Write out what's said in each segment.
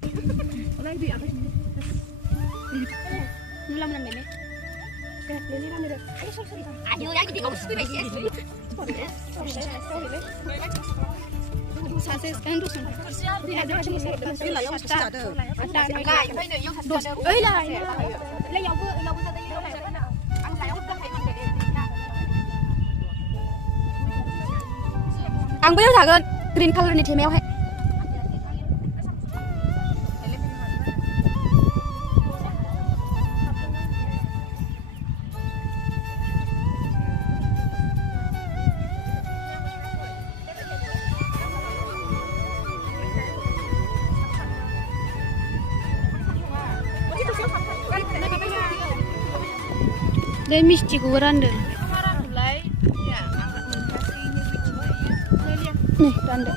Lagi apa? Nulam nang dele. Dele nang dele. Ayo sorry. Ayo ya kita kau sudah ya. Saya sekarang tu sampai. Ada macam ni. Bila yang sudah ada. Ada enggak? Ini yang sudah ada. Lah yang tadi yang mana? Ang layo ko kay man dele. Ang bây giờ cái green color này thì mèo hay. Đây mesti kurang deh. Nih, randa.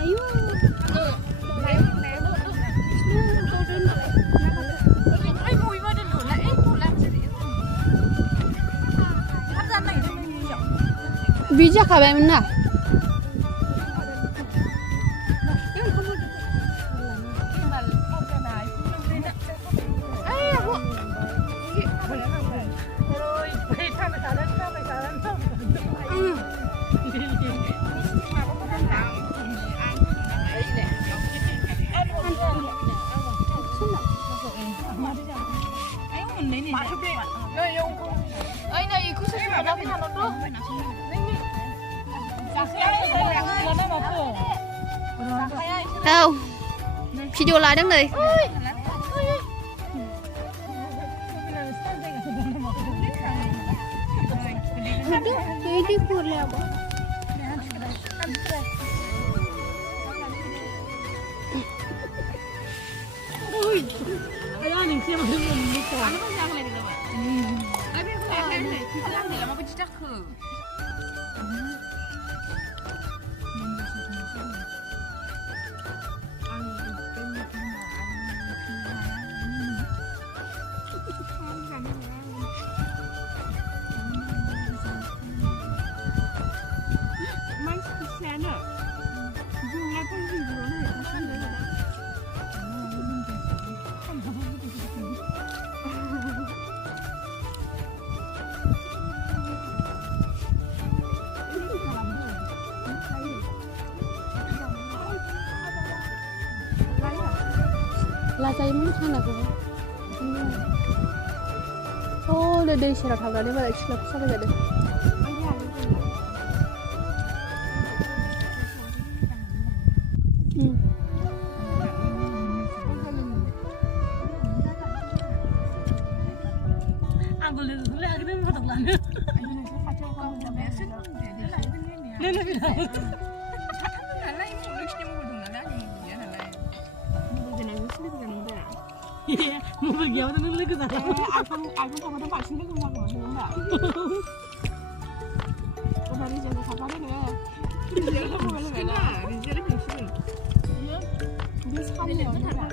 Ayo. Bija khabai mana? Đâu? Video lại đứng đi. Ini boleh apa? Ada nih siapa yang buka? Anu kan yang lain juga. Tapi yang lain ni lama pun cicak ke. Lazai mana sana kau? Oh, dah dari syarat harga ni malah silap sampai jadi. Aku boleh agak ni macam mana? Lele bilang. Iya, mau pergi apa tuh lagi sana? Aku sama tempat sini tuh sama enggak? Udah di jalan apa deh? Di jalan apa boleh enggak? Di jalan sini. Iya. Di sana.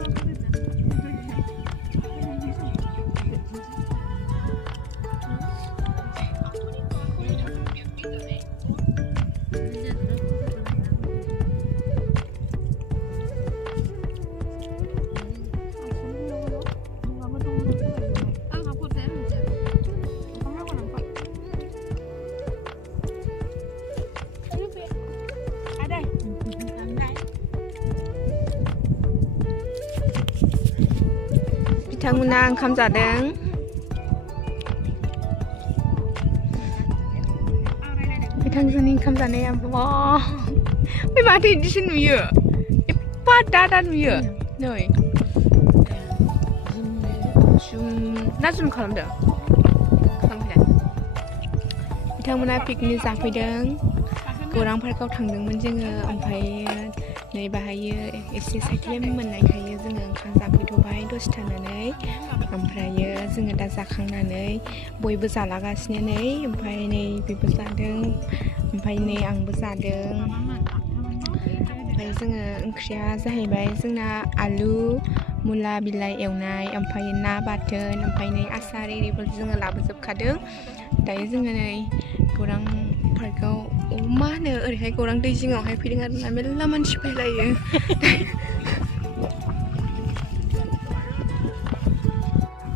Biथांमोना ओंखाम जादों बिथांजोनि ओंखाम जानाया वाह बै माथो इदिसो नुयो एफा दादा नुयो नै जुम खालामदों खालामफैदों बिथांमोना पिकनिक जाफैदों गौरां पार्कआव थांदोंमोन जोङो ओमफ्राय नै बाहायो एसे साइक्लेम मोननायखायो जोङो ओंखाम जाफैथ'बाय दसे थानानै ओमफ्रायो जोङो दा जाखांनानै बयबो जालागासिनो नै ओमफ्राय नै बेबो जादों ओमफ्राय नै आंबो जादों ओमफ्राय जोङो ओंख्रिया जाहैबाय जोंना आलु मुला बिलाइ एवनाय ओमफ्राय ना बाथोन ओमफ्राय नै आसार एरिफोर जोङो लाबोजोबखादों दायो जोङो नै गौरां पार्कआव मा होनो ओरैहाय गौरां दै जिङावहाय फैदों आरोना मेरला मानसि फैलायो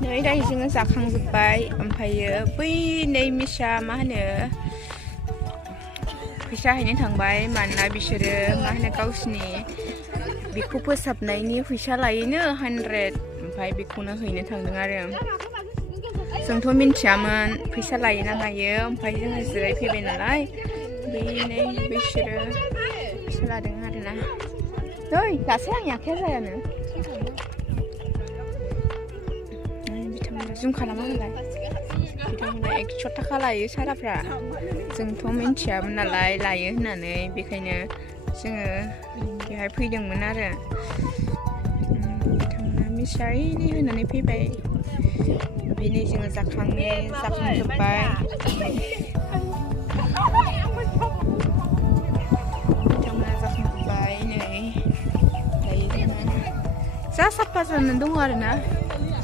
नै दायो जोङो जाखांजोब्बाय ओमफ्रायो बै नै मिसा मा होनो फैसा हैनो थांबाय मानोना बिसोरो मा होनो गावसिनि बेखौ फोसाबनायनि फैसा लायोनो 100 ओमफ्राय बेखौनो हैनो थांदों आरो जोंथ' मिन्थियामोन फैसा लायो ना मायो ओमफ्राय जोङो जिरायफैबाय नालाय बै नै बिसोरो फैसा लादों आरोना नै दासो आंनि आखाइया जायानो बिथांमोना जुम खालामा होनलाय बिथांमोना 100 थाखा लायो साराफ्रा जोंथ' मिन्थियामोन नालाय लायो होननानै बेखायनो जोङो बेहाय फैदोंमोन आरो बिथांमोना मिसायैनो होनानै फैबाय ओमफ्राय नै जोङो जाखांजोब्बाय बिथांमोना जाखांजोब्बाय नै दायो जोङो जा साफा जानानै दङ आरोना